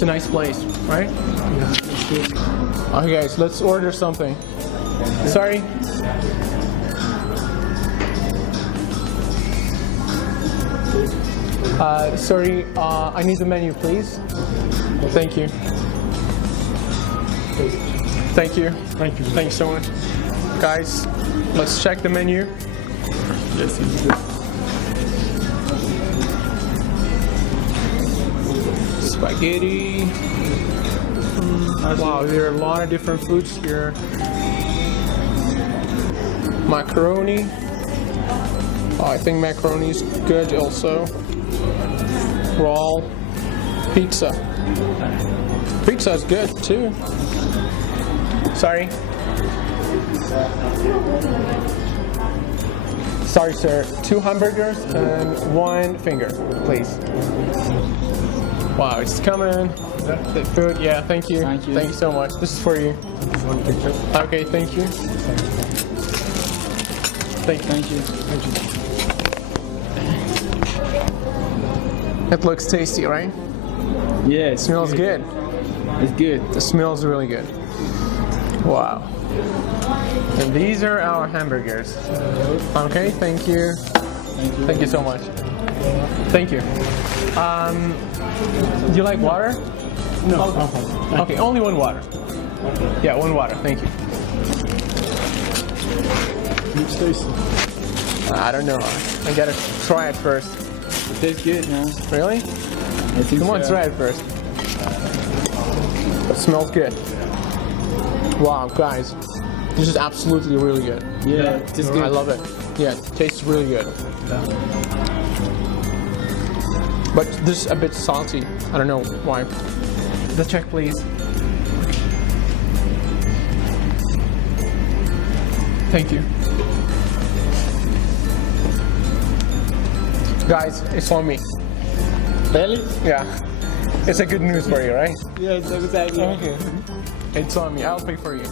It's a nice place, right? Yeah. Okay, guys, let's order something. Sorry. Sorry, I need the menu, please. Thank you. Thank you. Thank you. Thank you so much. Guys, let's check the menu. Yes, it's good. Spaghetti. Wow, there are a lot of different foods here. Macaroni. Oh, I think macaroni is good also. Roll. Pizza. Pizza is good too. Sorry. Sorry, sir. 2 hamburgers and 1 finger, please. Wow, it's coming. The food, yeah, thank you. Thank you. Thank you so much. This is for you. One picture. Okay, thank you. Thank you. Thank you. Thank you. It looks tasty, right? Yeah, It smells good. It's good. It smells really good. Wow. And these are our hamburgers. Okay, thank you. Thank you. Thank you so much. Thank you. Do you like water? No. Okay, only 1 water. Yeah, 1 water. Thank you. It's tasty. I don't know. I gotta try it first. It tastes good, man. Really? I think Come on, so. try it first. It smells good. Wow, guys. This is absolutely really good. Yeah, it tastes good. I love it. Yeah, it tastes really good. Yeah. But this is a bit salty. I don't know why. The check, please. Thank you. Guys, it's on me. Really? Yeah. It's a good news for you, right? Yeah, it's a good idea. Okay. It's on me. I'll pay for you.